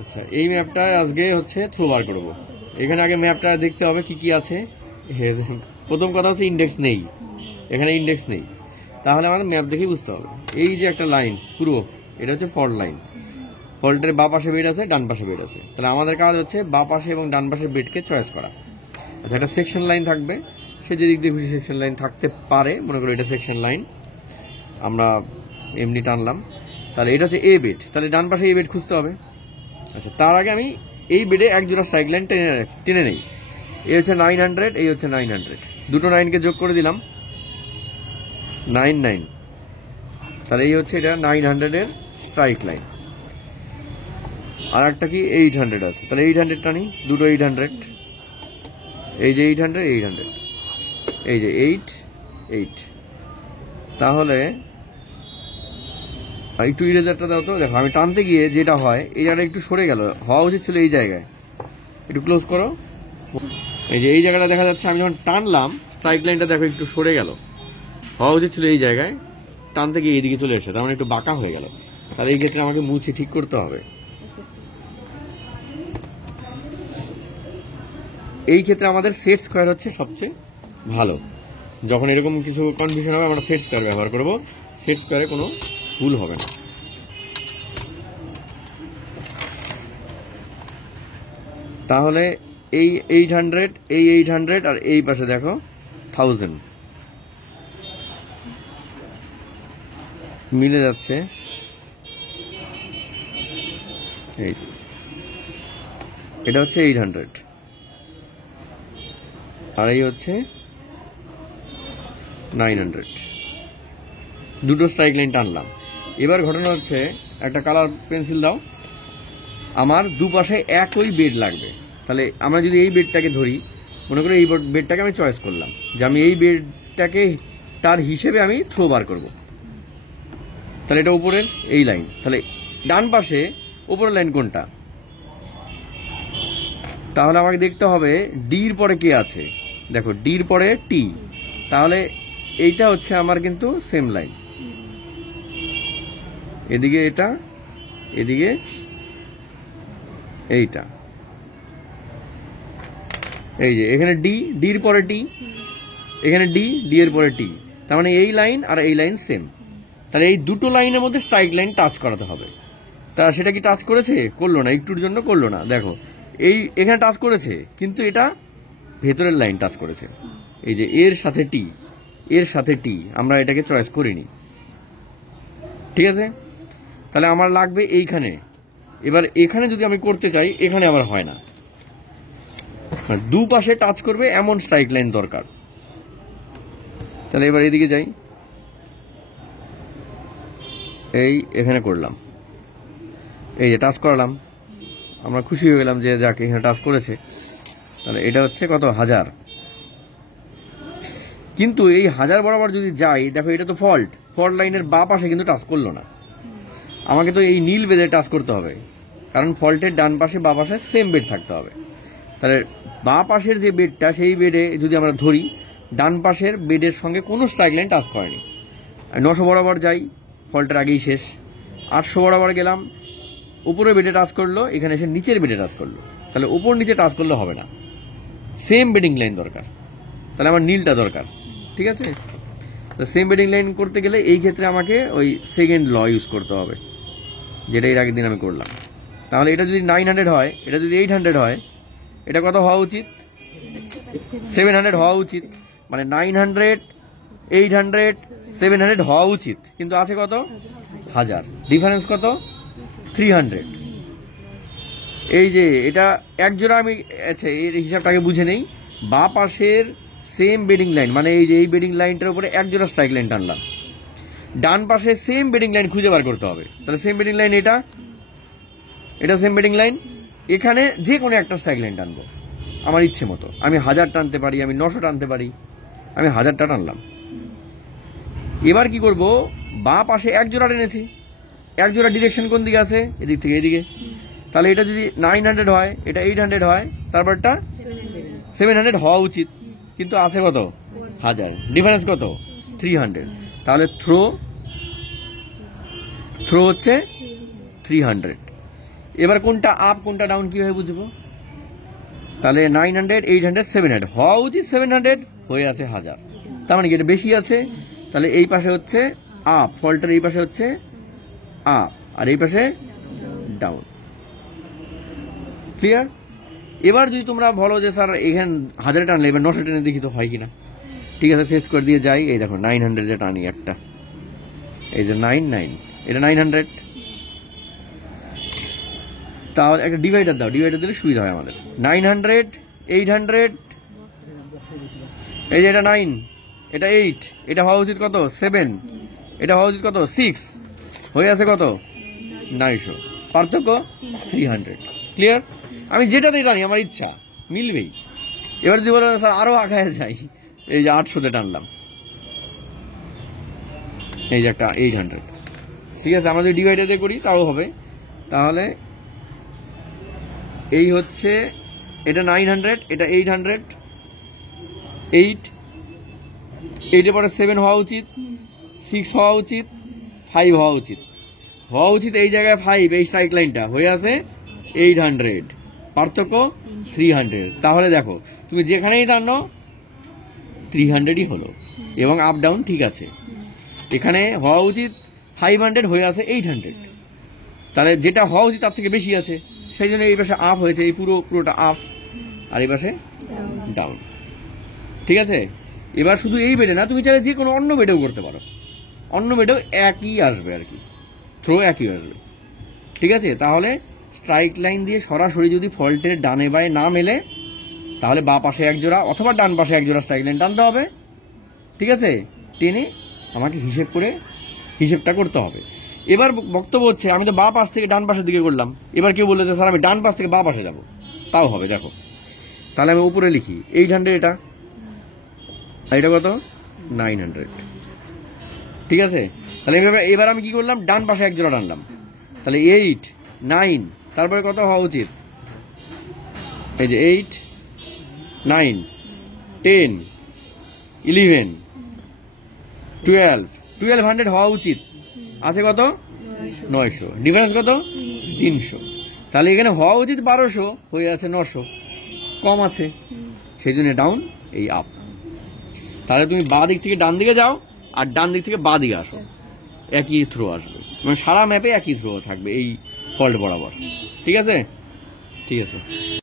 আচ্ছা, এই ম্যাপটা আজকে হচ্ছে থ্রো বার করবো। এখানে আগে ম্যাপটা দেখতে হবে কি কি আছে। প্রথম কথা হচ্ছে ইন্ডেক্স নেই, এখানে ইন্ডেক্স নেই, তাহলে আমাদের ম্যাপ দেখে বুঝতে হবে। এই যে একটা লাইন পুরো, এটা হচ্ছে ফল্ট লাইন। ফল্টের বা পাশে বেড আছে, ডান পাশে বেড আছে, তাহলে আমাদের কাজ হচ্ছে বা পাশে এবং ডান পাশের বেডকে চয়েস করা। আচ্ছা, একটা সেকশন লাইন থাকবে, সে যেদিক দিয়ে খুশি সেকশন লাইন থাকতে পারে। মনে করি এটা সেকশন লাইন, আমরা এমনি টানলাম, তাহলে এটা হচ্ছে এ বেড, তাহলে ডান পাশে এ বেড খুঁজতে হবে। আচ্ছা, তার আগে আমি এই বেডে এক জোড়া স্ট্রাইক লাইন টেনে নেই। এই হচ্ছে 900, এই হচ্ছে 900, দুটো 9কে যোগ করে দিলাম 99, তাহলে এই হচ্ছে এটা 900 এর স্ট্রাইক লাইন। আর একটা কি 800 আছে, তাহলে 800 টানি, দুটো 800, এই যে 800, 800, এই যে 8, 8, তাহলে একটু ইরেজারটা দাও তো। দেখো আমি টানতে গিয়ে যেটা হয়, এই জায়গাটা একটু সরে গেল, হওয়া উচিত ছিল এই জায়গায়। একটু ক্লোজ করো, এই যে এই জায়গাটা দেখা যাচ্ছে। আমি যখন টানলাম স্ট্রাইক লাইনটা দেখো একটু সরে গেল, হওয়া উচিত ছিল এই জায়গায়, টানতে গিয়ে এইদিকে চলে এসে তার মানে একটু বাঁকা হয়ে গেল। তাহলে এই ক্ষেত্রে আমাকে মুছে ঠিক করতে হবে। এই ক্ষেত্রে আমাদের সেট স্কোয়ার হচ্ছে সবচেয়ে ভালো। যখন এরকম কিছু কনফিউশন হবে আমরা সেট স্কোয়ার ব্যবহার করব, সেট স্কোয়ারে কোনো ভুল হবে না। তাহলে এই 800, এই 800, আর এই পাশে দেখো 1000 মিলে যাচ্ছে। এটা হচ্ছে 800, আর এই হচ্ছে 900, দুটো স্ট্রাইক লাইন টানলাম। এবার ঘটনা হচ্ছে, একটা কালার পেন্সিল দাও। আমার দুপাশে একই বেড লাগবে, তাহলে আমরা যদি এই বেডটাকে ধরি, মনে করি এই বেডটাকে আমি চয়েস করলাম যে আমি এই বেডটাকে তার হিসেবে আমি থ্রো বার করবো। তাহলে এটা উপরের এই লাইন, তাহলে ডান পাশে উপরের লাইন কোনটা? তাহলে আমাকে দেখতে হবে ডির পরে কে আছে। দেখো ডির পরে টি, তাহলে এইটা হচ্ছে আমার কিন্তু সেম লাইন। এদিকে এটা, এদিকে এইটা, এই যে এখানে ডি, ডির পরে টি, এখানে ডি, ডি এর পরে টি, তার মানে এই লাইন আর এই লাইন সেম। তাহলে এই দুটো লাইনের মধ্যে স্ট্রাইক লাইন টাচ করাতে হবে। তা সেটা কি টাচ করেছে? করলো না, একটুর জন্য করলো না। দেখো এই এখানে টাচ করেছে, কিন্তু এটা ভেতরের লাইন টাচ করেছে। এই যে এর সাথে টি, এর সাথে টি, আমরা এটাকে চয়েস করিনি, ঠিক আছে? তাহলে আমার লাগবে এইখানে। এবার এখানে যদি আমি করতে চাই, এখানে আমার হয় না, দুপাশে টাচ করবে এমন স্ট্রাইক লাইন দরকার। তাহলে এবার এদিকে যাই, এই এখানে করলাম, এই যে টাচ করালাম, আমরা খুশি হয়ে গেলাম যে যাকে এখানে টাচ করেছে। তাহলে এটা হচ্ছে কত? 1000। কিন্তু এই 1000 বরাবর যদি যাই, দেখো এটা তো ফল্ট লাইনের বা পাশে কিন্তু টাচ করলো না। আমাকে তো এই নীল বেডে টাচ করতে হবে, কারণ ফল্টের ডান পাশে বা পাশে সেম বেড থাকতে হবে। তাহলে বা পাশের যে বেডটা, সেই বেডে যদি আমরা ধরি, ডান পাশের বেডের সঙ্গে কোনো স্ট্রাইক লাইন টাচ করেনি। 900 বরাবর যাই, ফল্টের আগেই শেষ। 800 বরাবর গেলাম, উপরের বেডে টাচ করলো, এখানে এসে নিচের বেডে টাচ করলো। তাহলে উপর নিচে টাচ করলে হবে না, সেম বেডিং লাইন দরকার। তাহলে আমার নীলটা দরকার, ঠিক আছে? তো সেম বেডিং লাইন করতে গেলে এই ক্ষেত্রে আমাকে ওই সেকেন্ড ল ইউজ করতে হবে, যেটা এর আগের দিন আমি করলাম। তাহলে এটা যদি 900 হয়, এটা যদি 800 হয়, এটা কত হওয়া উচিত? 700 হওয়া উচিত। মানে 900, 800, 700 হওয়া উচিত, কিন্তু আছে কত? 1000। ডিফারেন্স কত? 300। এই যে এটা এক জোড়া, আমি আচ্ছা এর হিসাবটাকে বুঝে নেই। বা পাশের সেম বেডিং লাইন, মানে এই যে এই বেডিং লাইনটার উপরে এক জোড়া স্ট্রাইক লাইন টানলাম। ডান পাশে সেম বেডিং লাইন খুঁজে বার করতে হবে। তাহলে সেম বেডিং লাইন এটা, এটা সেম বেডিং লাইন, এখানে যে কোনো একটা স্ট্রাইক লাইন টানবো আমার ইচ্ছে মতো। আমি 1000 টানতে পারি, আমি 900 টানতে পারি, আমি 1000টা টানলাম। এবার কি করব? বা পাশে এক জোড়া টেনেছি, এক জোড়া ডিরেকশন কোন দিকে আছে? এদিক থেকে এদিকে। তাহলে এটা যদি 900 হয়, এটা 800 হয়, তারপরটা 700 হওয়া উচিত, কিন্তু আছে কত? 1000। ডিফারেন্স কত? 300। তাহলে থ্রো হচ্ছে 300। এবার কোনটা আপ কোনটা ডাউন কিভাবে বুঝবো? তাহলে 900, 800, 700 হওয়া উচিত 700, হয়ে আছে 1000, তার মানে কি এটা বেশি আছে। তাহলে এই পাশে হচ্ছে আপ, ফল্টের এই পাশে হচ্ছে আপ, আর এই পাশে ডাউন। ক্লিয়ার? এবার যদি তোমরা বলো যে স্যার এখানে 1000 টানলে এবার 900 টেনে দেখি তো হয় কিনা। ঠিক আছে, শেষ করে দিয়ে যাই। এই দেখো 900 যে টানি একটা, এই যে 9 এটা 900, তাও একটা ডিভাইডার দাও, ডিভাইডার দিলে সুবিধা হয় আমাদের। 900, 800, এই যে এটা 9, এটা 8, এটা হওয়া উচিত কত 7, এটা হওয়া উচিত কত 6, হয়ে আছে কত 900, পার্থক্য 300। ক্লিয়ার? আমি যেটাতেই টানি আমার ইচ্ছা মিলবেই। এবার যদি বলো স্যার আরো আগায় যাই, এই যে 800তে টানলাম, এই যে একটা 800, ঠিক আছে, আমরা যদি ডিভাইডার দিয়ে করি তাও হবে। তাহলে এই হচ্ছে এটা 900, এটা 800, 8, 8 এর পরে 7 হওয়া উচিত, 6 হওয়া উচিত, 5 হওয়া উচিত, এই জায়গায় 5, এই স্ট্রাইক লাইনটা হয়ে আছে 800, পার্থক্য 300। তাহলে দেখো তুমি যেখানেই টানো 300ই হলো, এবং আপ ডাউন ঠিক আছে। এখানে হওয়া উচিত 500, হয়ে আছে 800, তাহলে যেটা হওয়া উচিত তার থেকে বেশি আছে, সেই জন্য এই পাশে আপ হয়েছে, এই পুরোটা আপ, আর এই পাশে ডাউন। ঠিক আছে, এবার শুধু এই বেডে না, তুমি চাইলে যে কোনো অন্য বেডেও করতে পারো, অন্য বেডেও একই আসবে আর কি, থ্রো একই আসবে। ঠিক আছে, তাহলে স্ট্রাইক লাইন দিয়ে সরাসরি যদি ফল্টের ডানে বায়ে না মেলে, তাহলে বা পাশে এক জোড়া অথবা ডান পাশে এক জোড়া স্ট্রাইক লাইন টানতে হবে। ঠিক আছে, টেনে আমাকে হিসেবটা করতে হবে। এবার বক্তব্য হচ্ছে আমি তো বা পাশ থেকে ডান পাশের দিকে করলাম, এবার কেউ বললো যে স্যার আমি ডান পাশ থেকে বা পাশে যাবো, তাও হবে। দেখো তাহলে আমি উপরে লিখি 800, এটা আর এটা কত 900। ঠিক আছে, তাহলে এবার আমি কি করলাম, ডান পাশে এক জোড়া টানলাম, তাহলে 8, 9, তারপরে কত হওয়া উচিত, এই যে 8, 9, 10, 11, 1200 হওয়া উচিত, আছে কত 900, ডিফারেন্স কত 300। তাহলে এখানে হওয়া উচিত 1200, হয়ে আছে 900, কম আছে, সেই জন্য ডাউন, এই আপ। তাহলে তুমি বাঁ দিক থেকে ডান দিকে যাও আর ডান দিক থেকে বাঁ দিকে আসো, একই থ্রো আসবে, মানে সারা ম্যাপে একই থ্রো থাকবে এই ফল্ট বরাবর। ঠিক আছে।